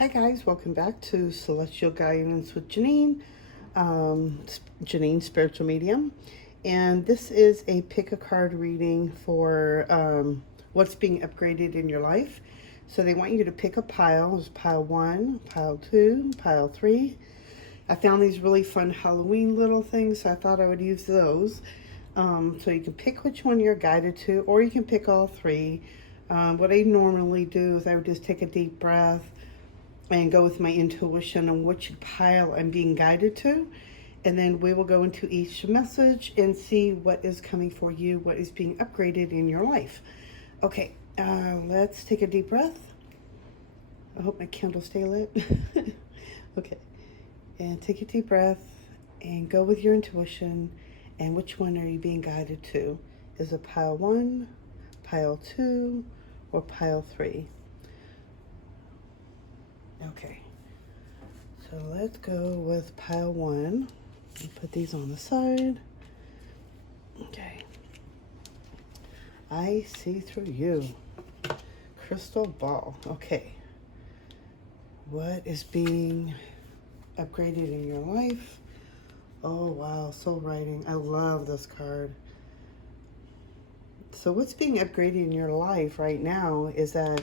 Hi guys, welcome back to Celestial Guidance with Janine, Janine Spiritual Medium, and this is a pick a card reading for what's being upgraded in your life. So they want you to pick a pile. There's pile 1, pile 2, pile 3. I found these really fun Halloween little things, so I thought I would use those. So you can pick which one you're guided to, or you can pick all three. What I normally do is I would just take a deep breath and go with my intuition on which pile I'm being guided to. And then we will go into each message and see what is coming for you, what is being upgraded in your life. Okay, let's take a deep breath. I hope my candles stay lit. Okay, and take a deep breath and go with your intuition. And which one are you being guided to? Is it pile 1, pile 2, or pile 3? Okay, so let's go with pile 1. Put these on the side. Okay. I see through you. Crystal ball. Okay. What is being upgraded in your life? Oh, wow. Soul writing. I love this card. So what's being upgraded in your life right now is that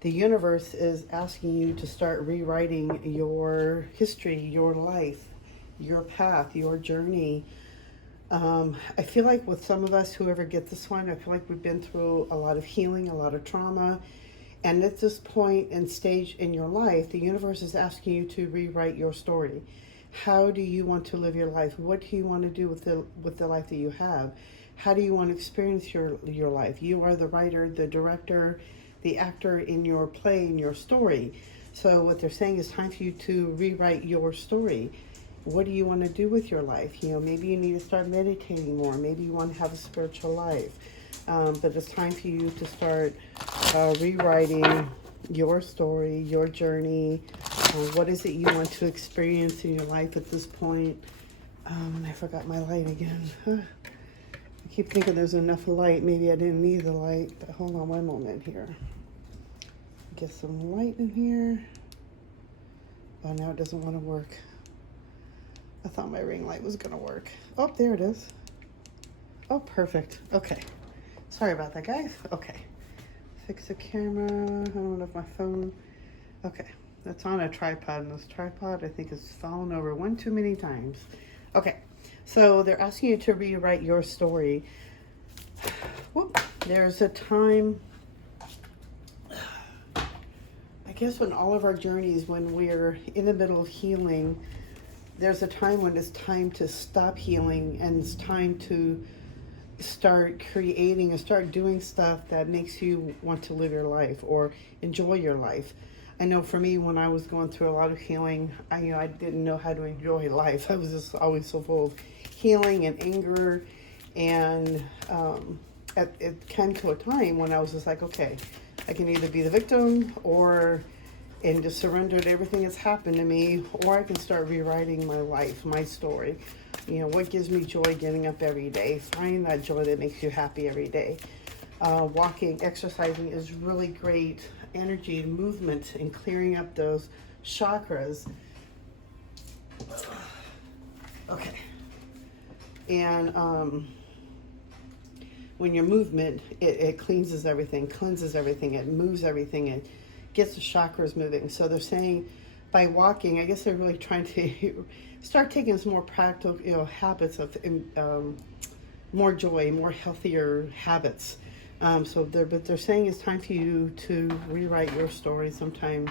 the universe is asking you to start rewriting your history, your life, your path, your journey. I feel like with some of us, whoever get this one, I feel like we've been through a lot of healing, a lot of trauma. And at this point and stage in your life, the universe is asking you to rewrite your story. How do you want to live your life? What do you want to do with the life that you have? How do you want to experience your life? You are the writer, the director, the actor in your play, in your story. So what they're saying is time for you to rewrite your story. What do you want to do with your life? You know, maybe you need to start meditating more. Maybe you want to have a spiritual life. But it's time for you to start rewriting your story, your journey. What is it you want to experience in your life at this point? I forgot my light again. I keep thinking there's enough light. Maybe I didn't need the light, but hold on one moment here. Get some light in here. Oh, now it doesn't want to work. I thought my ring light was going to work. Oh, there it is. Oh, perfect. Okay. Sorry about that, guys. Okay. Fix the camera. I don't know if my phone... Okay. That's on a tripod, and this tripod, I think, has fallen over one too many times. Okay. So they're asking you to rewrite your story. Whoop. There's a time... I guess when all of our journeys, when we're in the middle of healing, there's a time when it's time to stop healing and it's time to start creating and start doing stuff that makes you want to live your life or enjoy your life. I know for me, when I was going through a lot of healing, I didn't know how to enjoy life. I was just always so full of healing and anger, and it came to a time when I was just like, okay, I can either be the victim and just surrender to everything that's happened to me, or I can start rewriting my life, my story. You know, what gives me joy getting up every day? Find that joy that makes you happy every day. Walking, exercising is really great energy and movement and clearing up those chakras. Okay. And when your movement, it cleanses everything, it moves everything, it gets the chakras moving. So they're saying by walking, I guess they're really trying to start taking some more practical, habits of more joy, more healthier habits. But they're saying it's time for you to rewrite your story sometime.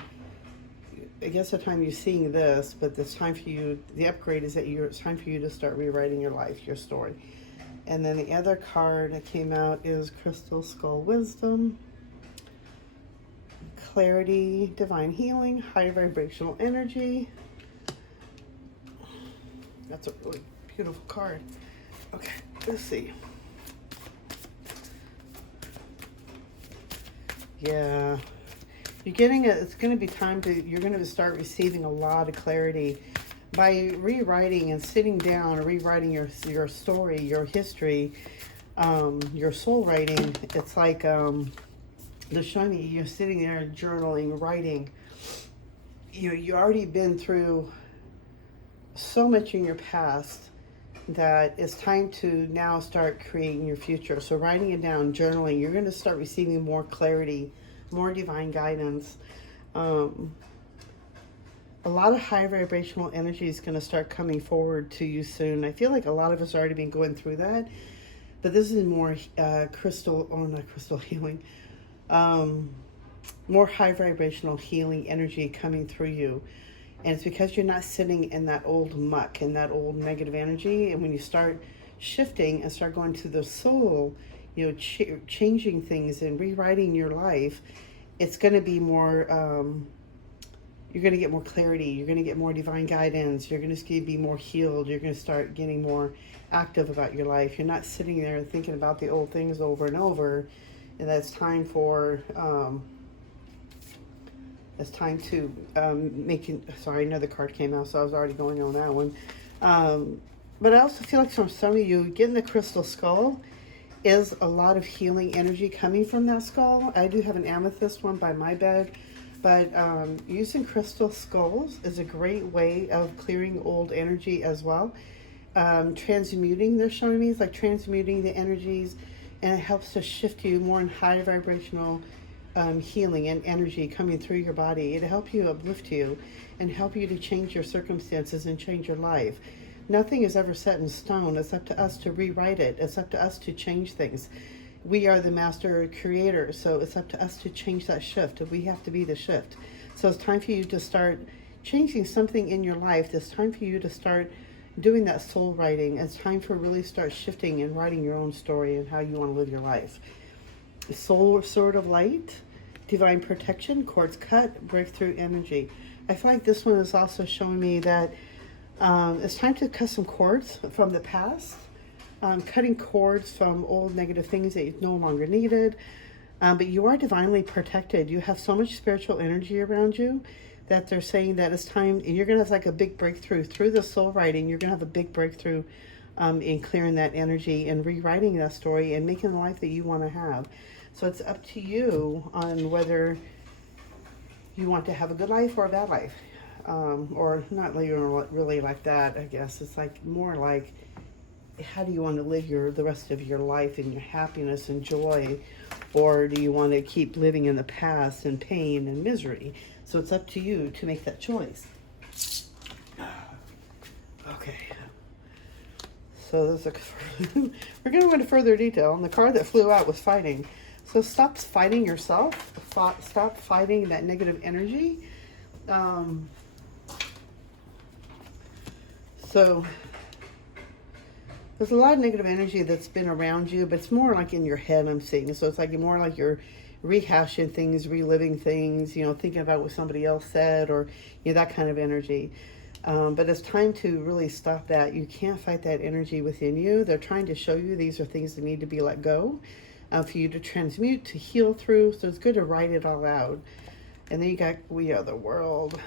I guess the time you're seeing this, but it's time for you, the upgrade is that it's time for you to start rewriting your life, your story. And then the other card that came out is Crystal Skull Wisdom, Clarity, Divine Healing, High Vibrational Energy. That's a really beautiful card. Okay, let's see. Yeah, you're getting it's going to be time you're going to start receiving a lot of clarity by rewriting and sitting down and rewriting your story, your history, your soul writing. It's like they're showing me you're sitting there journaling, writing, you already been through so much in your past that it's time to now start creating your future. So writing it down, journaling, you're going to start receiving more clarity, more divine guidance. A lot of high vibrational energy is going to start coming forward to you soon. I feel like a lot of us already been going through that, but this is more crystal, or not crystal healing, more high vibrational healing energy coming through you. And it's because you're not sitting in that old muck and that old negative energy. And when you start shifting and start going to the soul, changing things and rewriting your life, it's going to be more, you're going to get more clarity. You're going to get more divine guidance. You're going to be more healed. You're going to start getting more active about your life. You're not sitting there and thinking about the old things over and over. And that's time for... it's time to sorry, another card came out, so I was already going on that one. But I also feel like from some of you, getting the crystal skull is a lot of healing energy coming from that skull. I do have an amethyst one by my bed, but using crystal skulls is a great way of clearing old energy as well. Transmuting, they're showing me, is like transmuting the energies, and it helps to shift you more in high vibrational healing and energy coming through your body. It'll help you, uplift you, and help you to change your circumstances and change your life. Nothing is ever set in stone. It's up to us to rewrite it. It's up to us to change things. We are the master creators, so it's up to us to change that shift. We have to be the shift. So it's time for you to start changing something in your life. It's time for you to start doing that soul writing. It's time for really start shifting and writing your own story and how you want to live your life. Soul Sword of Light, divine protection, cords cut, breakthrough energy. I feel like this one is also showing me that it's time to cut some cords from the past, cutting cords from old negative things that you no longer needed. But you are divinely protected. You have so much spiritual energy around you that they're saying that it's time, and you're going to have like a big breakthrough through the soul writing. You're going to have a big breakthrough in clearing that energy and rewriting that story and making the life that you want to have. So it's up to you on whether you want to have a good life or a bad life. Or not really like that, I guess. It's like more like, how do you want to live the rest of your life in your happiness and joy? Or do you want to keep living in the past and pain and misery? So it's up to you to make that choice. Okay. So there's we're going to go into further detail. And the card that flew out was fighting. So stop fighting yourself. Stop fighting that negative energy. So there's a lot of negative energy that's been around you, but it's more like in your head, I'm seeing. So it's like more like you're rehashing things, reliving things, thinking about what somebody else said, or that kind of energy. But it's time to really stop that. You can't fight that energy within you. They're trying to show you these are things that need to be let go. For you to transmute, to heal through. So it's good to write it all out. And then you got We Are the World.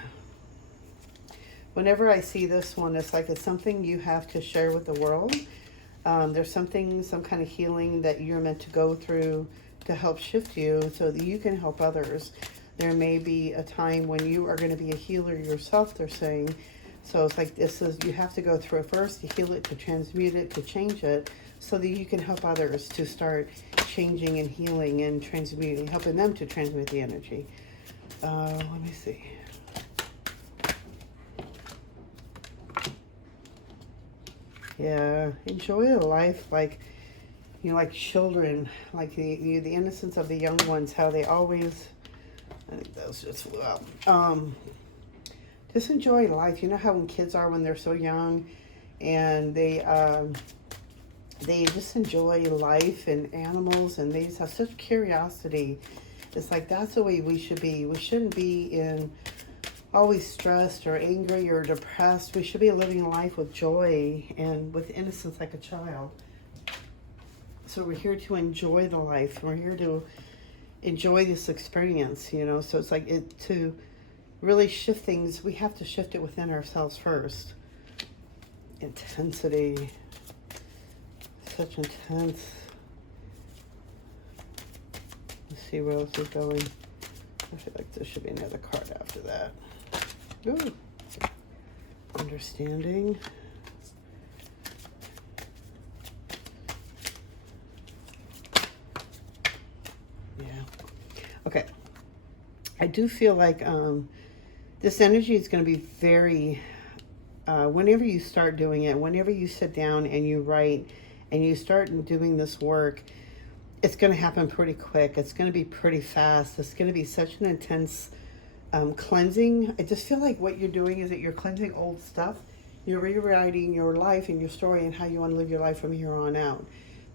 Whenever I see this one, it's like it's something you have to share with the world. There's some kind of healing that you're meant to go through to help shift you so that you can help others. There may be a time when you are going to be a healer yourself, they're saying. So it's like you have to go through it first, to heal it, to transmute it, to change it, so that you can help others to start changing and healing and transmuting, helping them to transmute the energy. Let me see. Yeah, enjoy the life like children, like the innocence of the young ones, how they always, I think those just flew out. Just enjoy life. You know how when kids are when they're so young, and they just enjoy life and animals, and they just have such curiosity. It's like that's the way we should be. We shouldn't be always stressed or angry or depressed. We should be living life with joy and with innocence like a child. So we're here to enjoy the life. We're here to enjoy this experience, So it's like to really shift things, we have to shift it within ourselves first. Intensity. Such intense. Let's see where else is going. I feel like there should be another card after that. Ooh. Understanding. Yeah. Okay. I do feel like this energy is going to be very, whenever you start doing it, whenever you sit down and you write and you start doing this work, it's going to happen pretty quick. It's going to be pretty fast. It's going to be such an intense cleansing. I just feel like what you're doing is that you're cleansing old stuff. You're rewriting your life and your story and how you want to live your life from here on out.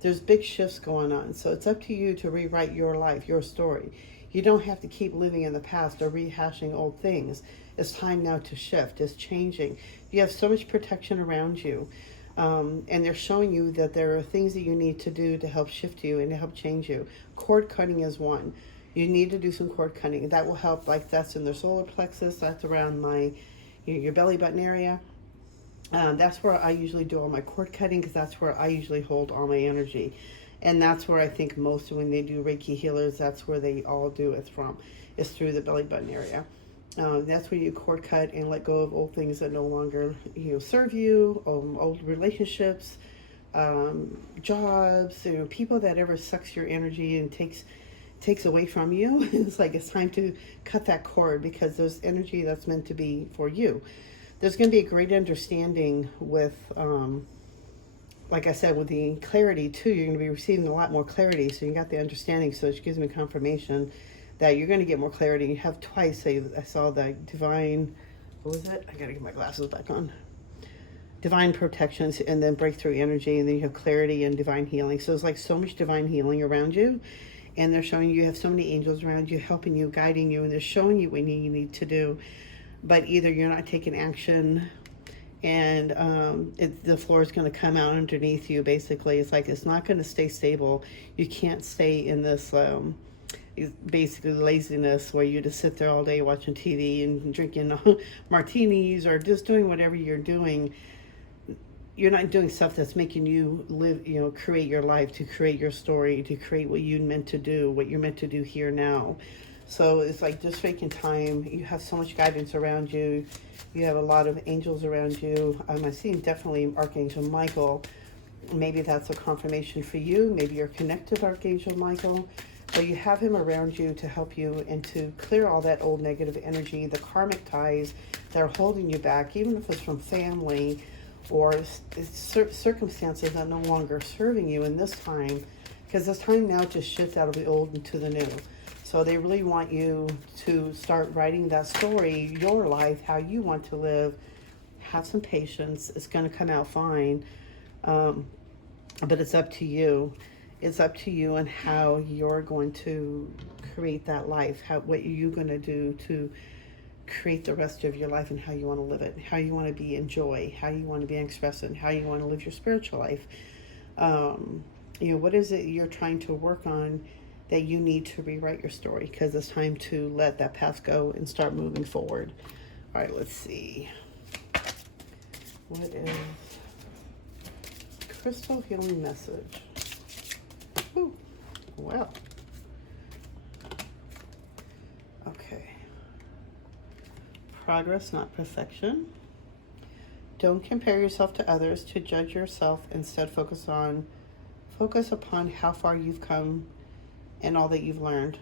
There's big shifts going on. So it's up to you to rewrite your life, your story. You don't have to keep living in the past or rehashing old things. It's time now to shift. It's changing. You have so much protection around you. And they're showing you that there are things that you need to do to help shift you and to help change you. Cord cutting is one. You need to do some cord cutting. That will help. Like that's in the solar plexus. That's around your belly button area. That's where I usually do all my cord cutting because that's where I usually hold all my energy. And that's where I think most when they do Reiki healers, that's where they all do it from. It's through the belly button area. That's where you cord cut and let go of old things that no longer serve you, old relationships, jobs, people that ever sucks your energy and takes away from you. It's like it's time to cut that cord because there's energy that's meant to be for you. There's going to be a great understanding with, like I said, with the clarity too. You're going to be receiving a lot more clarity. So you got the understanding. So it gives me confirmation that you're going to get more clarity. You have twice. I saw the divine, what was it? I got to get my glasses back on. Divine protections and then breakthrough energy. And then you have clarity and divine healing. So it's like so much divine healing around you. And they're showing you have so many angels around you, helping you, guiding you. And they're showing you what you need to do. But either you're not taking action and the floor is going to come out underneath you. Basically, it's like it's not going to stay stable. You can't stay in this basically laziness where you just sit there all day watching TV and drinking martinis or just doing whatever you're doing. You're not doing stuff that's making you live, create your life, to create your story, to create what you're meant to do, what you're meant to do here now. So it's like just taking time. You have so much guidance around you. You have a lot of angels around you. I see definitely Archangel Michael. Maybe that's a confirmation for you. Maybe you're connected to Archangel Michael. But you have him around you to help you and to clear all that old negative energy, the karmic ties that are holding you back, even if it's from family or circumstances that are no longer serving you in this time. Because it's time now to shift out of the old into the new. So they really want you to start writing that story, your life, how you want to live. Have some patience. It's going to come out fine. But it's up to you. It's up to you and how you're going to create that life. What you're going to do to create the rest of your life and how you want to live it. How you want to be in joy. How you want to be expressive. How you want to live your spiritual life. What is it you're trying to work on that you need to rewrite your story, because it's time to let that past go and start moving forward. All right, let's see. What is crystal healing message? Ooh, well. Okay. Progress, not perfection. Don't compare yourself to others to judge yourself. Instead, focus upon how far you've come and all that you've learned.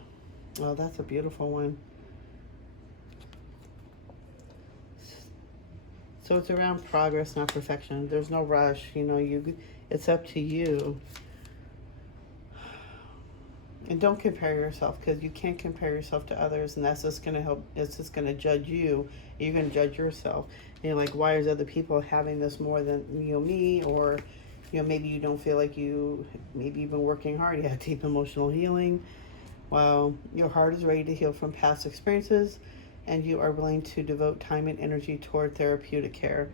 Well, that's a beautiful one. So it's around progress, not perfection. There's no rush. It's up to you. And don't compare yourself, because you can't compare yourself to others, and that's just going to help. It's just going to judge you. You're going to judge yourself. And you're like, why is other people having this more than me? Or maybe you don't feel like maybe you've been working hard. You have deep emotional healing. Well, your heart is ready to heal from past experiences, and you are willing to devote time and energy toward therapeutic care.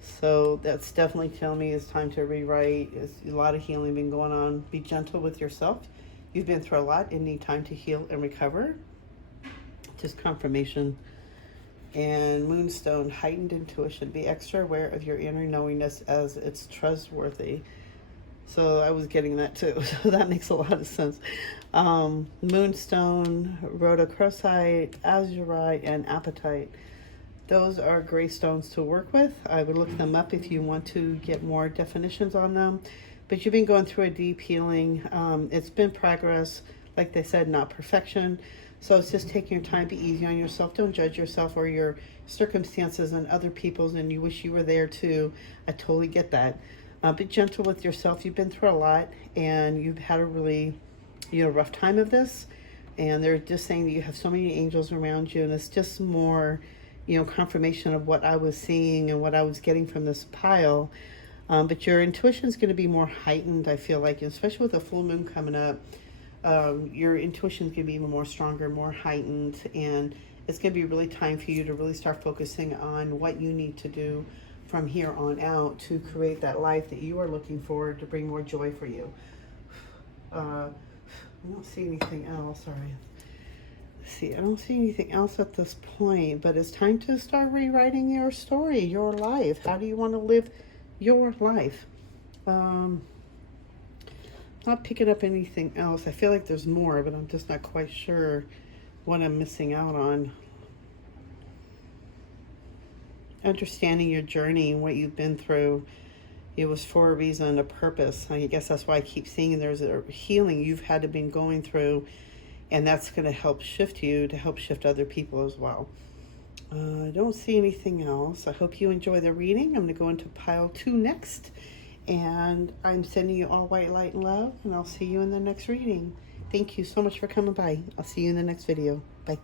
So that's definitely telling me it's time to rewrite. It's a lot of healing been going on. Be gentle with yourself. You've been through a lot and need time to heal and recover. Just confirmation. And Moonstone, heightened intuition. Be extra aware of your inner knowingness as it's trustworthy. So I was getting that too. So that makes a lot of sense. Moonstone, rhodochrosite, azurite, and apatite. Those are gray stones to work with. I would look them up if you want to get more definitions on them. But you've been going through a deep healing. It's been progress, like they said, not perfection. So it's just taking your time, be easy on yourself. Don't judge yourself or your circumstances and other people's, and you wish you were there too. I totally get that. Be gentle with yourself. You've been through a lot, and you've had a really, rough time of this. And they're just saying that you have so many angels around you, and it's just more, confirmation of what I was seeing and what I was getting from this pile. But your intuition is going to be more heightened, I feel like, especially with the full moon coming up. Your intuition is going to be even more stronger, more heightened, and it's going to be really time for you to really start focusing on what you need to do from here on out to create that life that you are looking for to bring more joy for you. I don't see anything else. Sorry. See, I don't see anything else at this point, but it's time to start rewriting your story, your life. How do you want to live your life? Not picking up anything else. I feel like there's more, but I'm just not quite sure what I'm missing out on. Understanding your journey and what you've been through, it was for a reason, a purpose. I guess that's why I keep seeing there's a healing you've had to been going through, and that's going to help shift you to help shift other people as well. I don't see anything else. I hope you enjoy the reading. I'm going to go into pile 2 next, and I'm sending you all white light and love, and I'll see you in the next reading. Thank you so much for coming by. I'll see you in the next video. Bye.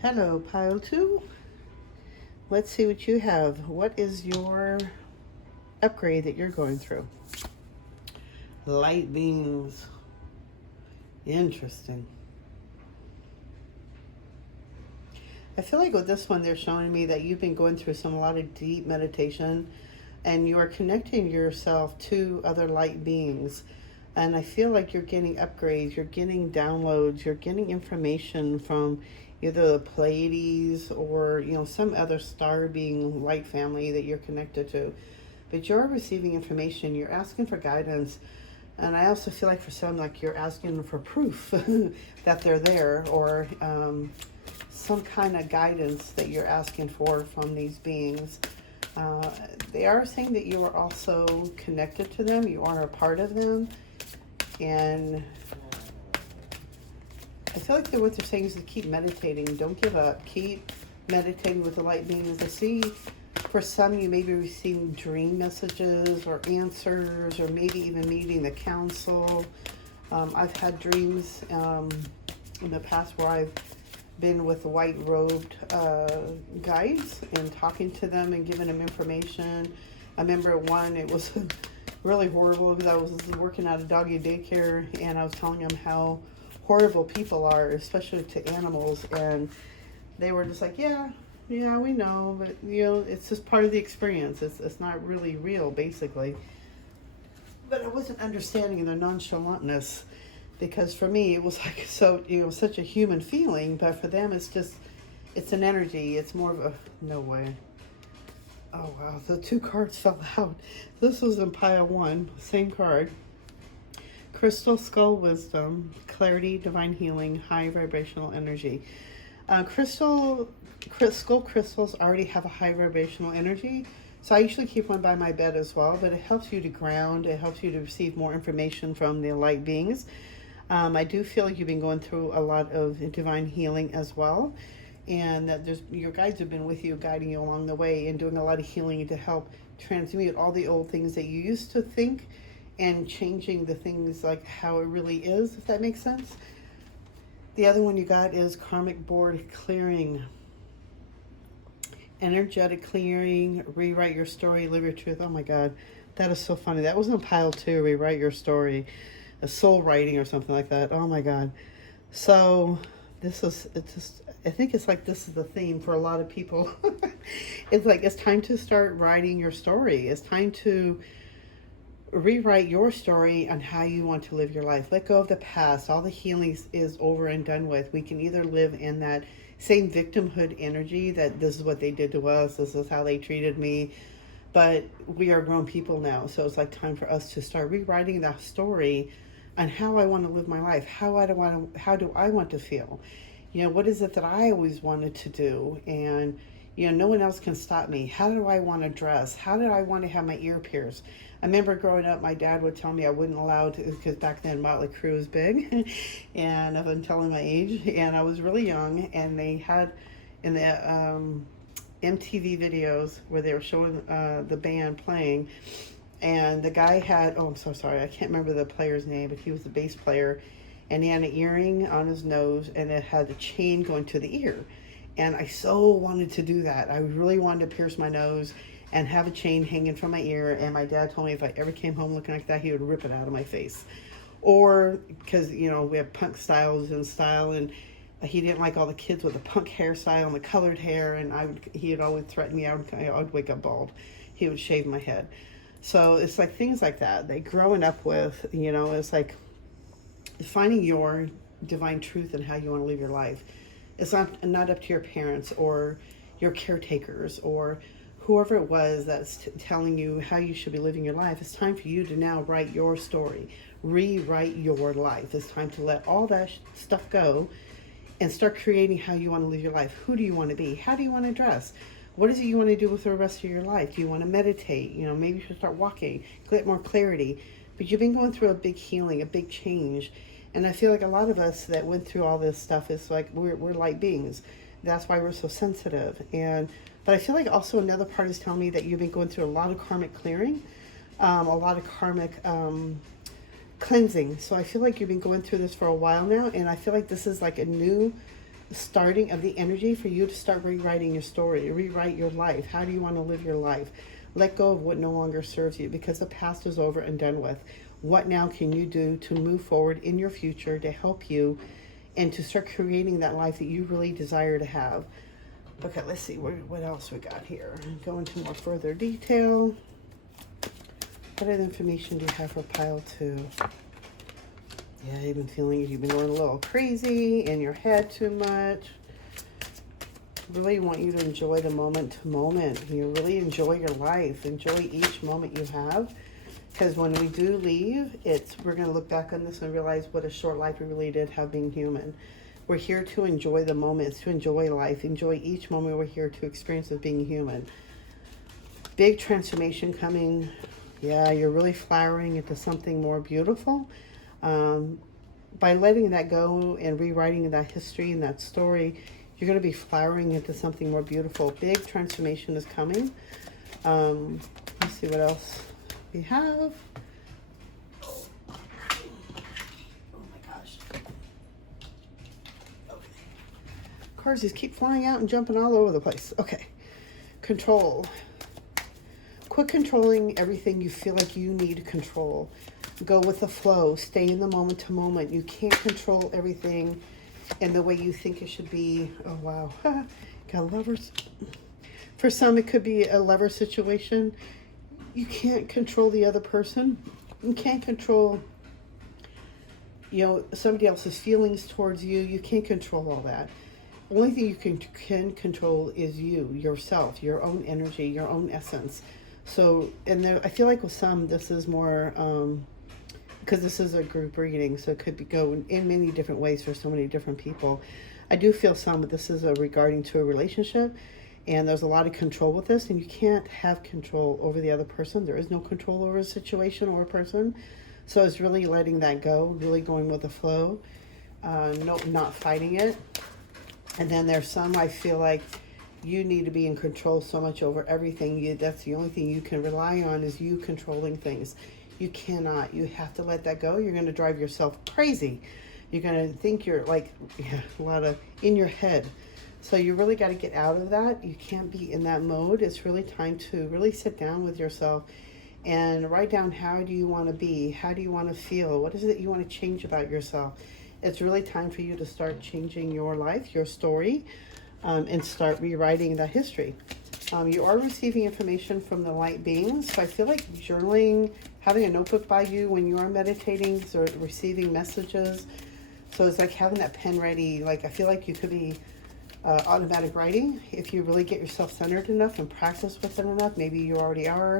Hello, pile 2. Let's see what you have. What is your upgrade that you're going through? Light beams. Interesting. I feel like with this one, they're showing me that you've been going through a lot of deep meditation, and you are connecting yourself to other light beings. And I feel like you're getting upgrades, you're getting downloads, you're getting information from either the Pleiades or, some other star being light family that you're connected to. But you're receiving information, you're asking for guidance. And I also feel like for some, like you're asking for proof that they're there, or some kind of guidance that you're asking for from these beings. They are saying that you are also connected to them, you are a part of them. And I feel like what they're saying is to keep meditating. Don't give up. Keep meditating with the light beings. I see for some you may be receiving dream messages or answers, or maybe even meeting the council. I've had dreams in the past where I've been with white-robed guides and talking to them and giving them information. I remember one, it was really horrible because I was working at a doggy daycare, and I was telling them how horrible people are, especially to animals, and they were just like, yeah, we know, but it's just part of the experience. It's not really real, basically. But I wasn't understanding the nonchalantness, because for me it was like such a human feeling, but for them it's an energy. It's more of a no way. Oh wow, the 2 cards fell out. This was in pile 1, same card. Crystal Skull Wisdom, Clarity, Divine Healing, High Vibrational Energy. Skull crystals already have a high vibrational energy, so I usually keep one by my bed as well, but it helps you to ground, it helps you to receive more information from the light beings. I do feel like you've been going through a lot of divine healing as well, and that your guides have been with you, guiding you along the way, and doing a lot of healing to help transmute all the old things that you used to think, and changing the things like how it really is, if that makes sense. The other one you got is Karmic Board Clearing. Energetic clearing, rewrite your story, live your truth. Oh my God, that is so funny. That was in pile 2, rewrite your story. A soul writing or something like that. Oh my God. So it's just I think it's like this is the theme for a lot of people. It's like it's time to start writing your story. It's time to rewrite your story on how you want to live your life. Let go of the past. All the healing is over and done with. We can either live in that same victimhood energy that this is what they did to us, this is how they treated me, but we are grown people now. So it's like time for us to start rewriting that story on how I want to live my life. How do I want to feel? What is it that I always wanted to do? And no one else can stop me. How do I want to dress? How do I want to have my ear pierced? I remember growing up, my dad would tell me I wouldn't allow to, because back then Motley Crue was big, and if I'm telling my age, and I was really young, and they had in the MTV videos where they were showing the band playing, and the guy had, oh, I'm so sorry, I can't remember the player's name, but he was the bass player, and he had an earring on his nose, and it had a chain going to the ear, and I so wanted to do that. I really wanted to pierce my nose and have a chain hanging from my ear, and my dad told me if I ever came home looking like that, he would rip it out of my face. Or, because, we have punk styles and style, and he didn't like all the kids with the punk hairstyle and the colored hair, and he would always threaten me I would wake up bald. He would shave my head. So it's like things like that growing up with, it's like finding your divine truth and how you want to live your life. It's not up to your parents or your caretakers or whoever it was that's telling you how you should be living your life. It's time for you to now write your story, rewrite your life. It's time to let all that stuff go and start creating how you want to live your life. Who do you want to be? How do you want to dress? What is it you want to do with the rest of your life? Do you want to meditate? Maybe you should start walking, get more clarity. But you've been going through a big healing, a big change. And I feel like a lot of us that went through all this stuff is like we're light beings. That's why we're so sensitive. But I feel like also another part is telling me that you've been going through a lot of karmic clearing, a lot of karmic cleansing. So I feel like you've been going through this for a while now, and I feel like this is like a new starting of the energy for you to start rewriting your story, rewrite your life. How do you want to live your life? Let go of what no longer serves you, because the past is over and done with. What now can you do to move forward in your future to help you and to start creating that life that you really desire to have? Okay, let's see what else we got here. Go into more further detail. What other information do you have for pile 2? Yeah, you've been feeling you've been going a little crazy in your head too much. Really want you to enjoy the moment to moment. You really enjoy your life. Enjoy each moment you have. Because when we do leave, we're going to look back on this and realize what a short life we really did have being human. We're here to enjoy the moments, to enjoy life, enjoy each moment we're here to experience as being human. Big transformation coming. Yeah, you're really flowering into something more beautiful. By letting that go and rewriting that history and that story, you're going to be flowering into something more beautiful. Big transformation is coming. Let's see what else we have. Cards just keep flying out and jumping all over the place. Okay. Control. Quit controlling everything you feel like you need to control. Go with the flow. Stay in the moment to moment. You can't control everything in the way you think it should be. Oh, wow. Got lovers. For some, it could be a lover situation. You can't control the other person. You can't control, somebody else's feelings towards you. You can't control all that. The only thing you can control is you, yourself, your own energy, your own essence. So, I feel like with some, this is more, because this is a group reading, so it could go in many different ways for so many different people. I do feel some, but this is regarding to a relationship, and there's a lot of control with this, and you can't have control over the other person. There is no control over a situation or a person. So it's really letting that go, really going with the flow, not fighting it. And then there's some, I feel like you need to be in control so much over everything. That's the only thing you can rely on, is you controlling things. You cannot. You have to let that go. You're going to drive yourself crazy. You're going to think you're like a lot of in your head. So you really got to get out of that. You can't be in that mode. It's really time to really sit down with yourself and write down, how do you want to be? How do you want to feel? What is it you want to change about yourself? It's really time for you to start changing your life, your story, and start rewriting that history. You are receiving information from the light beings, so I feel like journaling, having a notebook by you when you are meditating, or receiving messages. So it's like having that pen ready. Like I feel like you could be automatic writing if you really get yourself centered enough and practice with it enough. Maybe you already are,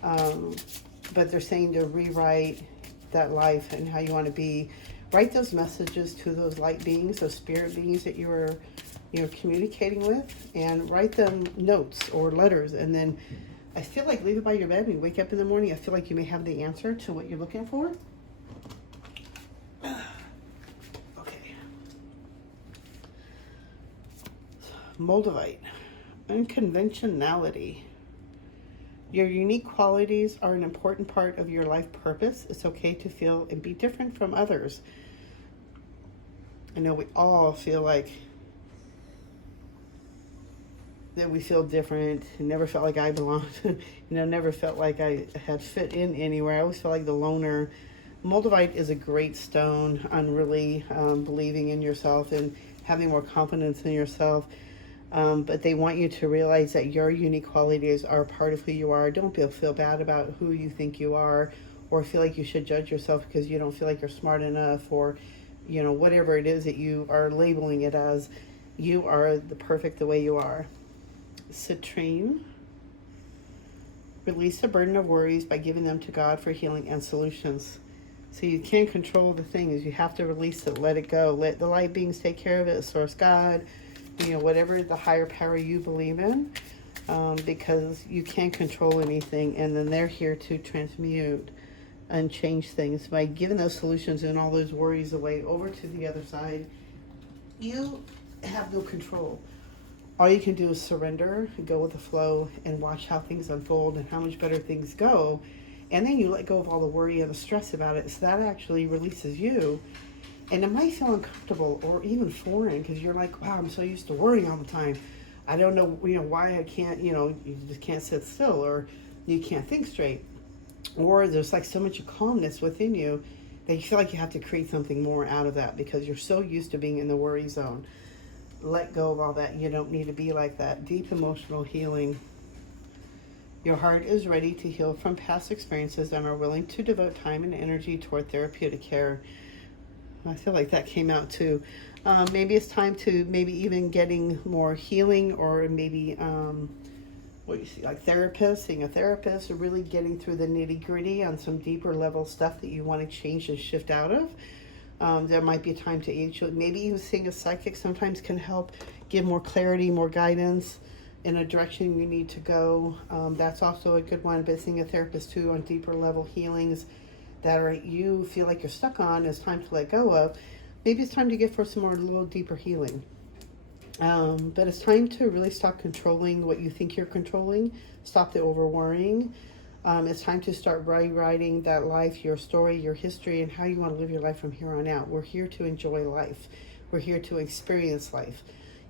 but they're saying to rewrite that life and how you want to be. Write those messages to those light beings, those spirit beings that you are, communicating with, and write them notes or letters. And then I feel like leave it by your bed. When you wake up in the morning, I feel like you may have the answer to what you're looking for. Okay. Moldavite. Unconventionality. Your unique qualities are an important part of your life purpose. It's okay to feel and be different from others. I know we all feel like that we feel different. Never felt like I belonged. Never felt like I had fit in anywhere. I always felt like the loner. Moldavite is a great stone on really believing in yourself and having more confidence in yourself. But they want you to realize that your unique qualities are part of who you are. Don't feel bad about who you think you are, or feel like you should judge yourself because you don't feel like you're smart enough, or whatever it is that you are labeling it as. You are the way you are. Citrine. Release the burden of worries by giving them to God for healing and solutions. So you can't control the things. You have to release it, let it go. Let the light beings take care of it, source God, whatever the higher power you believe in, because you can't control anything, and then they're here to transmute and change things by giving those solutions and all those worries away over to the other side. You have no control. All you can do is surrender, go with the flow, and watch how things unfold and how much better things go. And then you let go of all the worry and the stress about it. So that actually releases you. And it might feel uncomfortable or even foreign because you're like, wow, I'm so used to worrying all the time. I don't know, why I can't, you just can't sit still, or you can't think straight. Or there's like so much calmness within you that you feel like you have to create something more out of that because you're so used to being in the worry zone. Let go of all that. You don't need to be like that. Deep emotional healing. Your heart is ready to heal from past experiences and are willing to devote time and energy toward therapeutic care. I feel like that came out too. Maybe it's time to maybe even getting more healing, or maybe like therapists, seeing a therapist, or really getting through the nitty gritty on some deeper level stuff that you want to change and shift out of. There might be a time to actually, maybe even seeing a psychic sometimes can help give more clarity, more guidance in a direction you need to go. That's also a good one, but seeing a therapist too on deeper level healings that you feel like you're stuck on, is time to let go of. Maybe it's time to get for some more, a little deeper healing. But it's time to really stop controlling what you think you're controlling. Stop the over worrying. It's time to start rewriting that life, your story, your history, and how you want to live your life from here on out. We're here to enjoy life. We're here to experience life.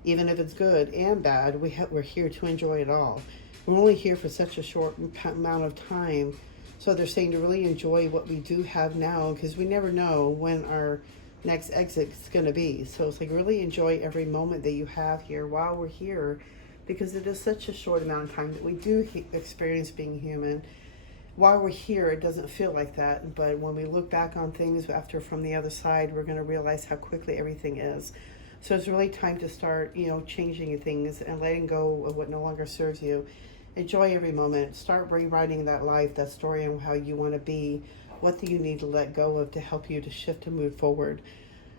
Even if it's good and bad, we're here to enjoy it all. We're only here for such a short amount of time. So they're saying to really enjoy what we do have now, because we never know when our next exit is going to be. So it's like really enjoy every moment that you have here while we're here, because it is such a short amount of time that we do experience being human. While we're here, it doesn't feel like that, but when we look back on things after from the other side, we're going to realize how quickly everything is. So it's really time to start, changing things and letting go of what no longer serves you. Enjoy every moment. Start rewriting that life, that story, and how you want to be. What do you need to let go of to help you to shift and move forward?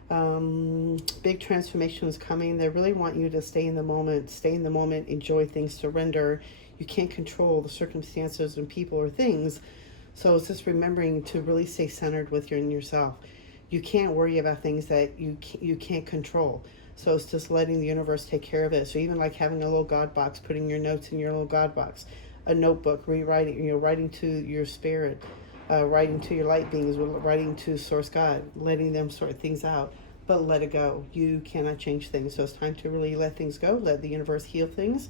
Big transformation is coming. They really want you to stay in the moment, enjoy things, surrender. You can't control the circumstances and people or things. So it's just remembering to really stay centered with yourself. You can't worry about things that you can't control. So it's just letting the universe take care of it. So even like having a little God box, putting your notes in your little God box, a notebook, rewriting, writing to your spirit, writing to your light beings, writing to Source God, letting them sort things out, but let it go. You cannot change things. So it's time to really let things go, let the universe heal things,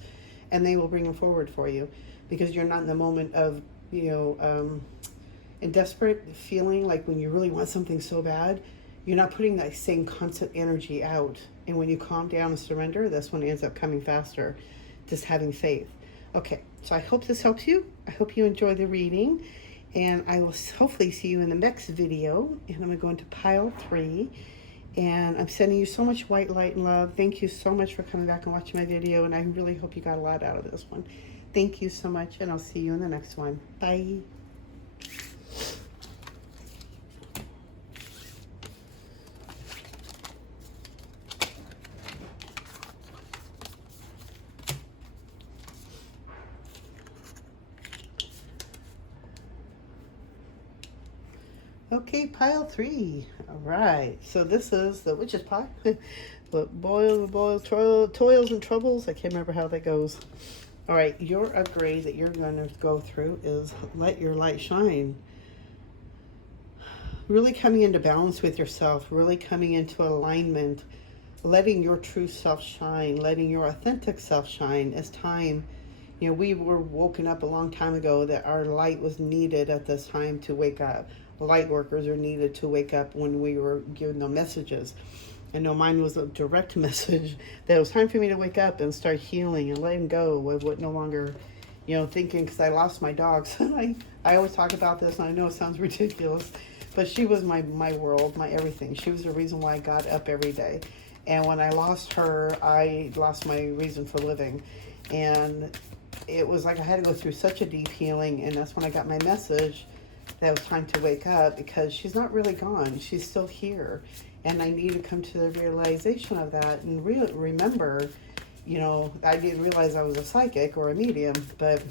and they will bring them forward for you, because you're not in the moment of, in desperate feeling, like when you really want something so bad, you're not putting that same constant energy out. And when you calm down and surrender, that's when it ends up coming faster. Just having faith. Okay, so I hope this helps you. I hope you enjoy the reading. And I will hopefully see you in the next video. And I'm going to go into pile 3. And I'm sending you so much white light and love. Thank you so much for coming back and watching my video. And I really hope you got a lot out of this one. Thank you so much. And I'll see you in the next one. Bye. Okay, pile 3. All right. So this is the witch's pie. But toils and troubles. I can't remember how that goes. All right. Your upgrade that you're going to go through is let your light shine. Really coming into balance with yourself. Really coming into alignment. Letting your true self shine. Letting your authentic self shine. It's time. You know, we were woken up a long time ago that our light was needed at this time to wake up. Light workers are needed to wake up when we were given the messages. I know mine was a direct message that it was time for me to wake up and start healing and letting go of what no longer, you know, thinking, because I lost my dog. So I always talk about this, and I know it sounds ridiculous, but she was my world, my everything. She was the reason why I got up every day. And when I lost her, I lost my reason for living. And it was like I had to go through such a deep healing, and that's when I got my message that it was time to wake up, because she's not really gone. She's still here. And I need to come to the realization of that and remember, you know, I didn't realize I was a psychic or a medium, but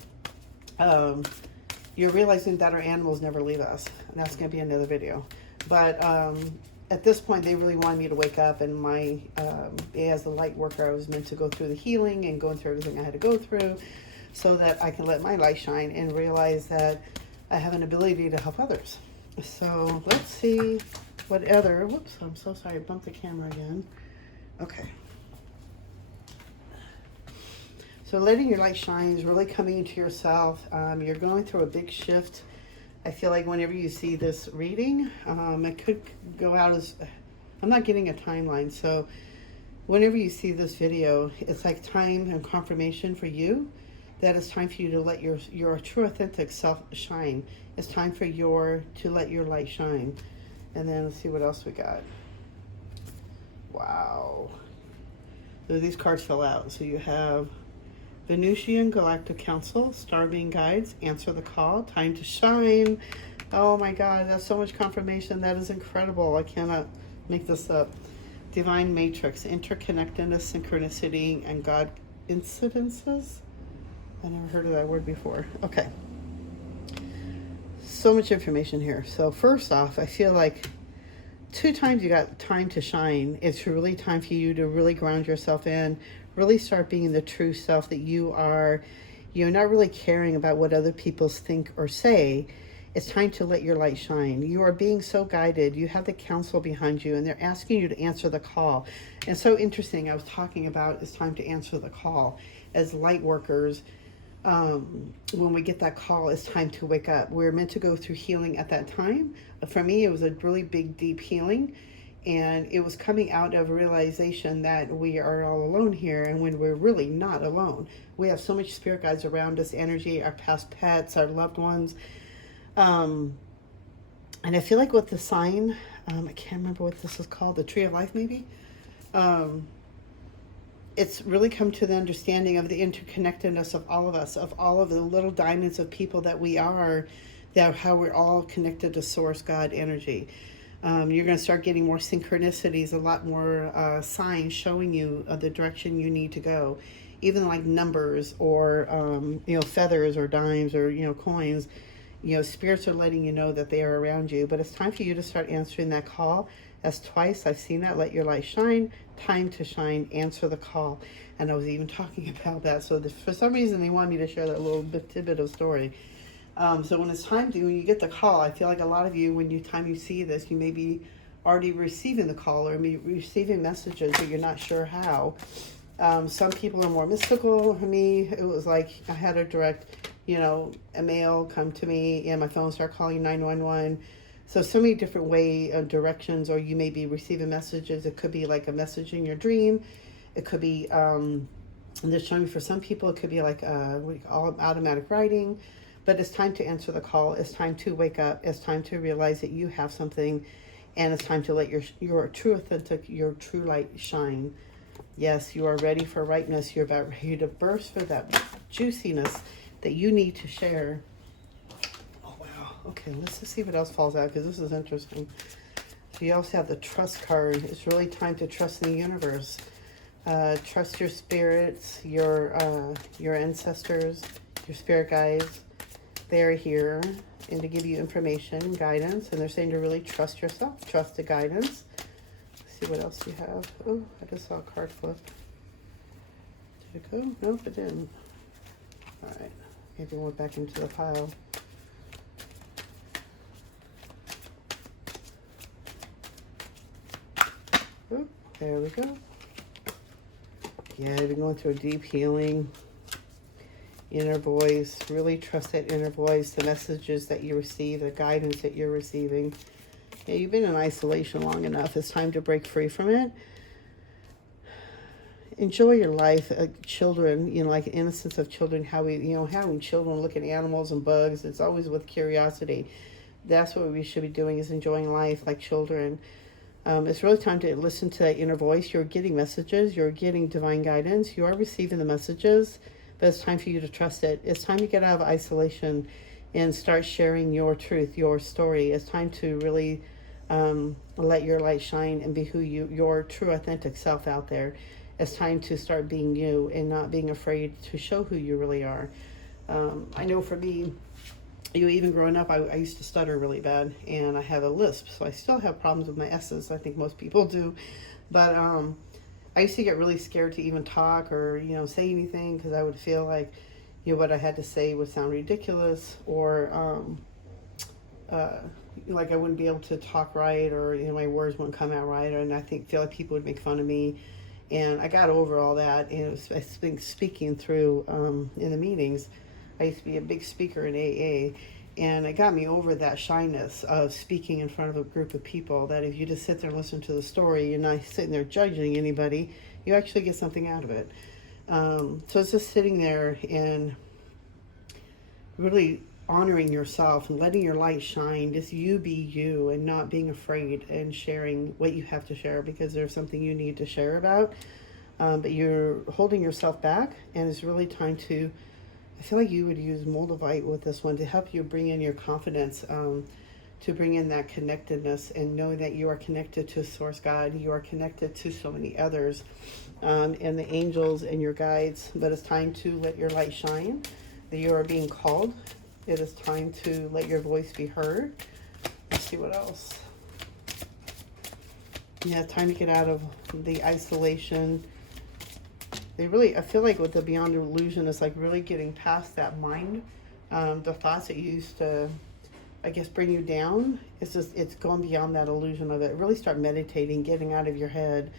you're realizing that our animals never leave us. And that's going to be another video. But at this point, they really wanted me to wake up. And as the light worker, I was meant to go through the healing and going through everything I had to go through so that I can let my light shine and realize that I have an ability to help others. So let's see what other, whoops, I'm so sorry, I bumped the camera again. Okay. So letting your light shine is really coming into yourself. You're going through a big shift. I feel like whenever you see this reading, it could go out as, I'm not getting a timeline. So whenever you see this video, it's like time and confirmation for you that it's time for you to let your true authentic self shine. It's time for to let your light shine. And then let's see what else we got. Wow. So these cards fell out. So you have Venusian Galactic Council, Star Being Guides, Answer the Call, Time to Shine. Oh my God, that's so much confirmation. That is incredible. I cannot make this up. Divine Matrix, Interconnectedness, Synchronicity, and God Incidences. I never heard of that word before. Okay. So much information here. So first off, I feel like 2 times you got time to shine. It's really time for you to really ground yourself in, really start being the true self that you are. You're not really caring about what other people think or say. It's time to let your light shine. You are being so guided. You have the council behind you, and they're asking you to answer the call. And so interesting, I was talking about it's time to answer the call. As light workers, when we get that call, it's time to wake up. We're meant to go through healing at that time. For me, it was a really big, deep healing. And it was coming out of a realization that we are all alone here, and when we're really not alone. We have so much spirit guides around us, energy, our past pets, our loved ones. And I feel like with the sign, I can't remember what this is called, the Tree of Life maybe? It's really come to the understanding of the interconnectedness of all of us, of all of the little diamonds of people that we are, that how we're all connected to Source, God, energy. You're going to start getting more synchronicities, a lot more signs showing you the direction you need to go. Even like numbers or, feathers or dimes or, coins. Spirits are letting you know that they are around you. But it's time for you to start answering that call. That's twice I've seen that. Let your light shine. Time to shine. Answer the call. And I was even talking about that. So for some reason, they want me to share that little tidbit of story. So when it's time when you get the call, I feel like a lot of you, when you see this, you may be already receiving the call or maybe receiving messages, but you're not sure how. Some people are more mystical. For me, it was like I had a direct, a mail come to me and my phone started calling 911. So many different directions, or you may be receiving messages. It could be like a message in your dream. It could be, they're showing me for some people, it could be like all automatic writing. But it's time to answer the call. It's time to wake up. It's time to realize that you have something, and it's time to let your true authentic, your true light shine. Yes, you are ready for ripeness. You're about ready to burst for that juiciness that you need to share. Oh, wow. Okay, let's just see what else falls out, because this is interesting. So you also have the trust card. It's really time to trust in the universe. Trust your spirits, your ancestors, your spirit guides. They're here and to give you information and guidance. And they're saying to really trust yourself, trust the guidance. Let's see what else you have. Oh, I just saw a card flip. Did it go? Nope, it didn't. All right. Maybe it went back into the pile. Oh, there we go. Yeah, I've been going through a deep healing. Inner voice, really trust that inner voice, the messages that you receive, the guidance that you're receiving. Yeah, you've been in isolation long enough. It's time to break free from it. Enjoy your life. Children, like the innocence of children, how having children look at animals and bugs, it's always with curiosity. That's what we should be doing, is enjoying life like children. It's really time to listen to that inner voice. You're getting messages. You're getting divine guidance. You are receiving the messages. But it's time for you to trust it. It's time to get out of isolation and start sharing your truth, your story. It's time to really let your light shine and be your true authentic self out there. It's time to start being you and not being afraid to show who you really are. I know for me, even growing up, I used to stutter really bad, and I have a lisp, so I still have problems with my S's. I think most people do. But I used to get really scared to even talk or, say anything, because I would feel like, what I had to say would sound ridiculous, or like I wouldn't be able to talk right, or, my words wouldn't come out right, and I feel like people would make fun of me. And I got over all that, and I think speaking through in the meetings. I used to be a big speaker in AA, and it got me over that shyness of speaking in front of a group of people, that if you just sit there and listen to the story, you're not sitting there judging anybody, you actually get something out of it. So it's just sitting there and really honoring yourself and letting your light shine, just you be you, and not being afraid and sharing what you have to share, because there's something you need to share about, but you're holding yourself back. And it's really time to, I feel like you would use Moldavite with this one to help you bring in your confidence, to bring in that connectedness, and knowing that you are connected to Source God. You are connected to so many others, and the angels and your guides. But it's time to let your light shine, that you are being called. It is time to let your voice be heard. Let's see what else. Yeah, time to get out of the isolation. I feel like with the Beyond Illusion, it's like really getting past that mind, the thoughts that used to, I guess, bring you down. It's going beyond that illusion of it. Really start meditating, getting out of your head,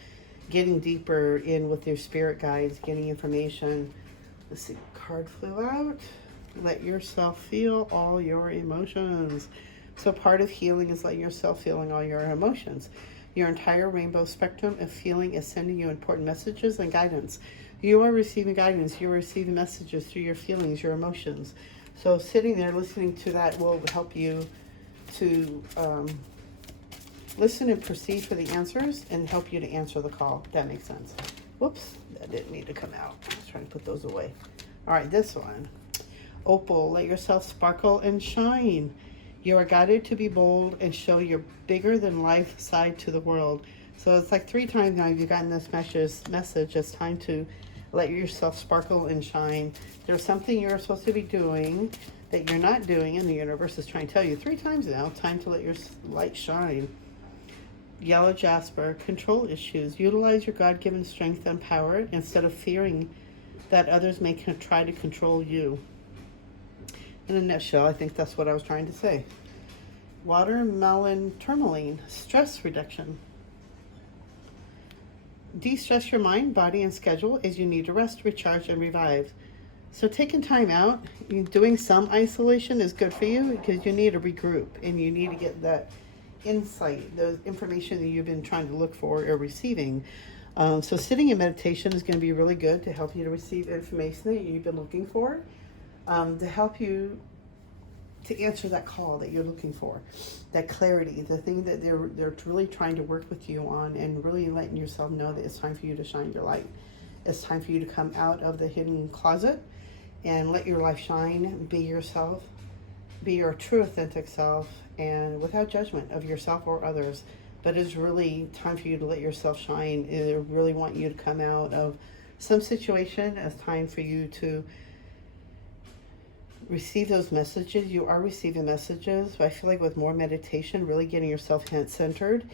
getting deeper in with your spirit guides, getting information. Let's see, card flew out. Let yourself feel all your emotions. So part of healing is letting yourself feeling all your emotions. Your entire rainbow spectrum of feeling is sending you important messages and guidance. You are receiving guidance. You're receiving messages through your feelings, your emotions. So sitting there listening to that will help you to listen and proceed for the answers, and help you to answer the call. That makes sense. Whoops, that didn't need to come out. I was trying to put those away. All right, this one. Opal, let yourself sparkle and shine. You are guided to be bold and show your bigger than life side to the world. So it's like 3 times now you've gotten this message. It's time to let yourself sparkle and shine. There's something you're supposed to be doing that you're not doing, and the universe is trying to tell you 3 times now. Time to let your light shine. Yellow jasper, control issues. Utilize your God-given strength and power instead of fearing that others may try to control you. In a nutshell, I think that's what I was trying to say. Watermelon tourmaline, stress reduction. De-stress your mind, body, and schedule as you need to rest, recharge, and revive. So taking time out, doing some isolation is good for you because you need to regroup and you need to get that insight, the information that you've been trying to look for or receiving. So sitting in meditation is going to be really good to help you to receive information that you've been looking for, to help you to answer that call that you're looking for, that clarity, the thing that they're really trying to work with you on, and really letting yourself know that it's time for you to shine your light. It's time for you to come out of the hidden closet and let your life shine. Be yourself, be your true authentic self, and without judgment of yourself or others. But it's really time for you to let yourself shine. I really want you to come out of some situation. It's time for you to receive those messages. You are receiving messages, but I feel like with more meditation, really getting yourself centered,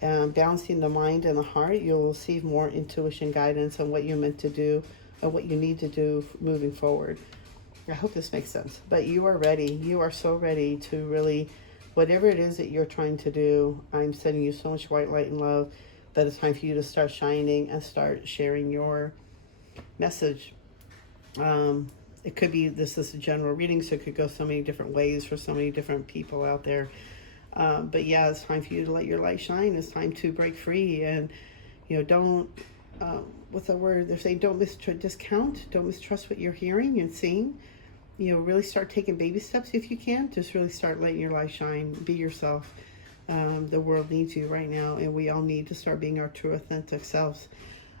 balancing the mind and the heart, you'll receive more intuition guidance on what you're meant to do and what you need to do moving forward. I hope this makes sense. But you are ready. You are so ready to really, whatever it is that you're trying to do, I'm sending you so much white light and love that it's time for you to start shining and start sharing your message. It could be, this is a general reading, so it could go so many different ways for so many different people out there. But yeah, it's time for you to let your light shine. It's time to break free, and don't, what's the word they're saying? Don't discount. Don't mistrust what you're hearing and seeing. Really start taking baby steps if you can. Just really start letting your light shine. Be yourself. The world needs you right now, and we all need to start being our true, authentic selves.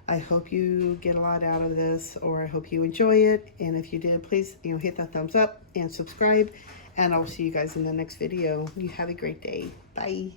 I hope you get a lot out of this, or I hope you enjoy it. And if you did, please, hit that thumbs up and subscribe. And I'll see you guys in the next video. You have a great day. Bye.